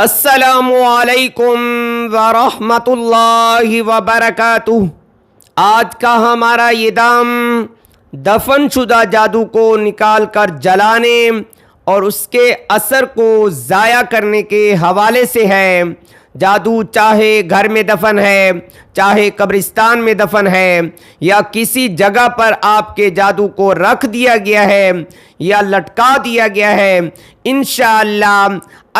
السلام علیکم ورحمۃ اللہ وبرکاتہ۔ آج کا ہمارا یہ دام دفن شدہ جادو کو نکال کر جلانے اور اس کے اثر کو ضائع کرنے کے حوالے سے ہے۔ جادو چاہے گھر میں دفن ہے، چاہے قبرستان میں دفن ہے، یا کسی جگہ پر آپ کے جادو کو رکھ دیا گیا ہے یا لٹکا دیا گیا ہے، انشاءاللہ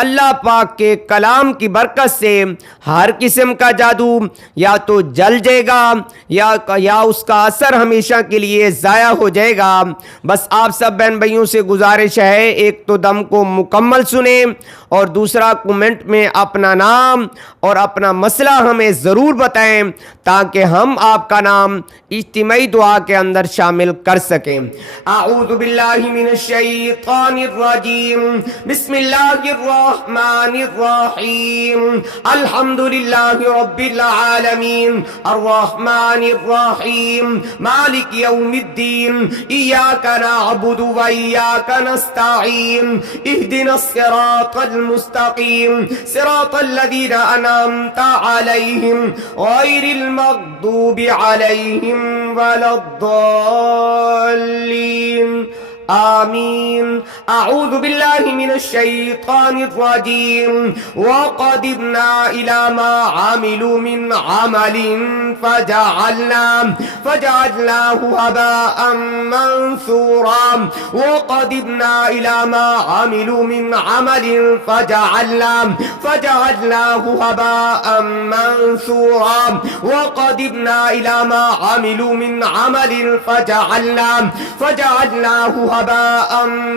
اللہ پاک کے کلام کی برکت سے ہر قسم کا جادو یا تو جل جائے گا یا اس کا اثر ہمیشہ کے لیے ضائع ہو جائے گا۔ بس آپ سب بہن بھائیوں سے گزارش ہے، ایک تو دم کو مکمل سنیں اور دوسرا کومنٹ میں اپنا نام اور اپنا مسئلہ ہمیں ضرور بتائیں تاکہ ہم آپ کا نام اجتماعی دعا کے اندر شامل کر سکیں۔ اعوذ باللہ من الشیطان الرجیم، بسم اللہ الرحمن الرحیم، الحمدللہ رب العالمین، الرحمن الرحیم، مالک یوم الدین، ایاک نعبد و ایاک نستعین، اہدنا الصراط المستقیم، صراط الذین انعمت علیہم غیر المغضوب علیہم ولا الضالین، آمین۔ اعوذ باللہ من الشیطان الرجیم، وقدمنا الى ما عملوا من عمل فجعلناه هباء منثورا، وقدمنا الى ما عملوا من عمل فجعلناه هباء منثورا، وقدمنا الى ما عملوا من عمل فجعلناه هباء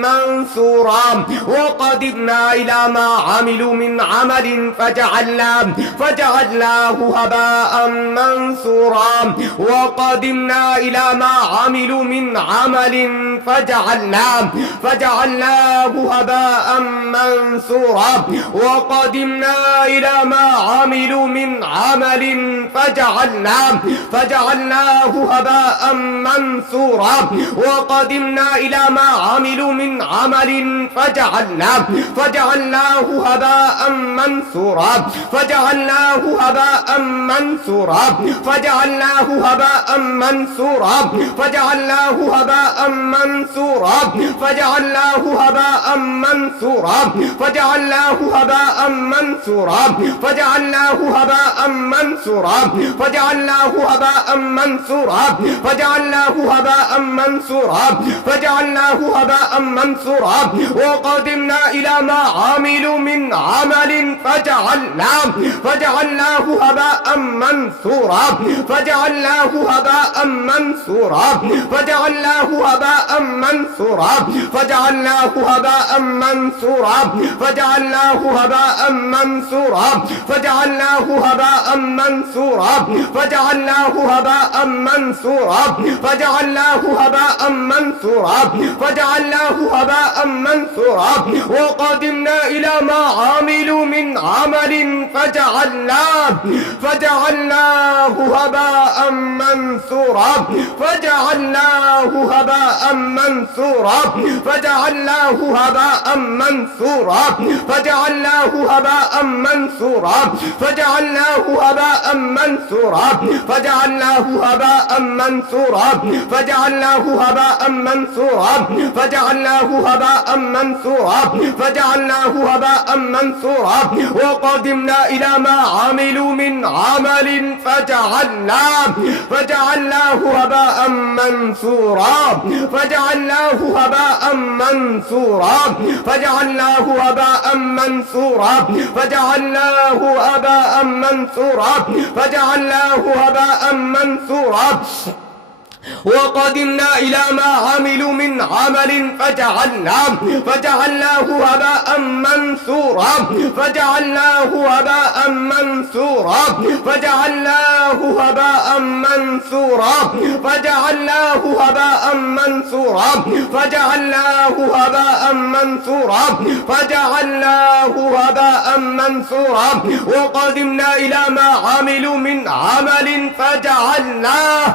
منثورا، وقدمنا إلى ما عملوا من عمل فجعلناه هباء منثورا، وقدمنا إلى ما عملوا من عمل فجعلناه هباء منثورا، وقدمنا إلى ما عملوا من عمل فجعلناه هباء منثورا، وقدمنا إلى ما عملوا من عمل فجعلناه هباء منثورا، فجعلناه هباء منثورا، فجعلناه هباء منثورا، فجعلناه هباء منثورا، فجعلناه هباء منثورا، فجعلناه هباء منثورا، فجعلناه هباء منثورا، فجعلناه هباء منثورا، فجعلناه هباء منثورا، فجعلناه هباء منثورا، وقدمنا إلى ما عملوا من عمل فجعلناه هباء منثورا، فجعلناه هباء منثورا، فجعلناه هباء منثورا، فجعلناه هباء منثورا، فجعلناه هباء منثورا، فجعلناه هباء منثورا، فجعلناه هباء منثورا، فجعلناه هباء منثورا، فجعلناه هباء منثورا، وقدمنا إلى ما عملوا من عمل فجعلناه هباء منثورا، فجعلناه هباء منثورا، فجعلناه هباء منثورا، فجعلناه هباء منثورا، فجعلناه هباء منثورا، فجعلناه هباء منثورا، فجعلناه هباء منثورا، فجعلناه هباء منثورا، فجعلناه هباء منثورا، وقدمنا إلى ما عملوا من عمل فجعلناه هباء منثورا، فجعلناه هباء منثورا، فجعلناه هباء منثورا، فجعلناه هباء منثورا، فجعلناه هباء منثورا، وقدمنا إلى ما عملوا من عمل فجعلناه هباء منثورا، فجعلناه هباء منثورا، فجعلناه هباء منثورا، فجعلناه هباء منثورا، فجعلناه هباء منثورا، فجعلناه هباء منثورا، وقدمنا إلى ما عملوا من عمل فجعلناه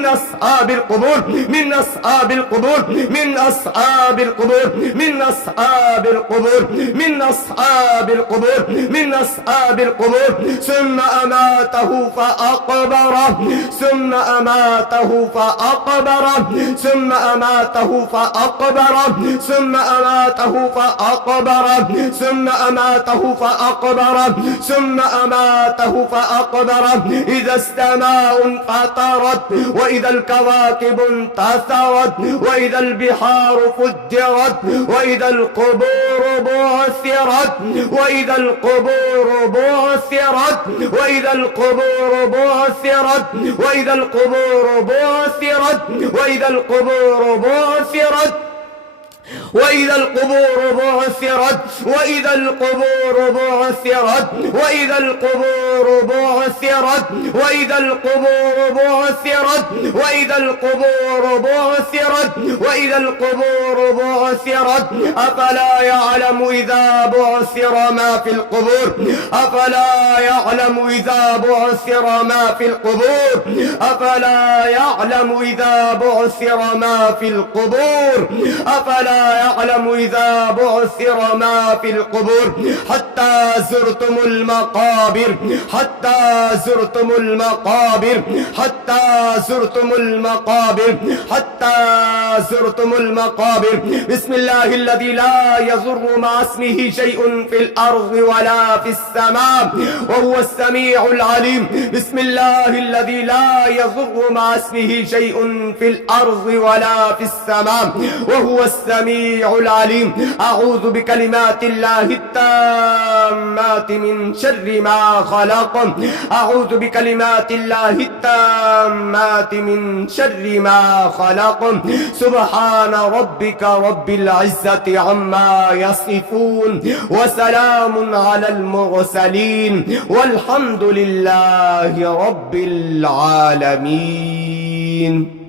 من أصحاب القبور من أصحاب القبور من أصحاب القبور من أصحاب القبور من أصحاب القبور من أصحاب القبور ثم أماته فأقبره ثم أماته فأقبره ثم أماته فأقبره ثم أماته فأقبره ثم أماته فأقبره ثم أماته فأقبره إذا السماء انفطرت وإذا الكواكب انتثرت وإذا البحار فجرت وإذا القبور بعثرت وإذا القبور بعثرت وإذا القبور بعثرت وإذا القبور بعثرت وإذا القبور بعثرت وإذا القبور بعثرت وإذا القبور بعثرت وإذا القبور بعثرت وإذا القبور بعثرت وإذا القبور بعثرت وإذا القبور بعثرت أفلا يعلم إذا بعثر ما في القبور أفلا يعلم إذا بعثر ما في القبور أفلا يعلم إذا بعثر ما في القبور أفلا يعلم إذا بعثر ما في القبور حتى زرتم المقابر حتى زرتم المقابر حتى زرتم المقابر حتى زرتم المقابر بسم الله الذي لا يضر مع اسمه شيء في الأرض ولا في السماء وهو السميع العليم بسم الله الذي لا يضر مع اسمه شيء في الأرض ولا في السماء وهو السميع العليم أعوذ بكلمات الله التامات من شر ما خلق أعوذ بكلمات الله التامات من شر ما خلق سبحان ربك رب العزة عما يصفون وسلام على المرسلين والحمد لله رب العالمين.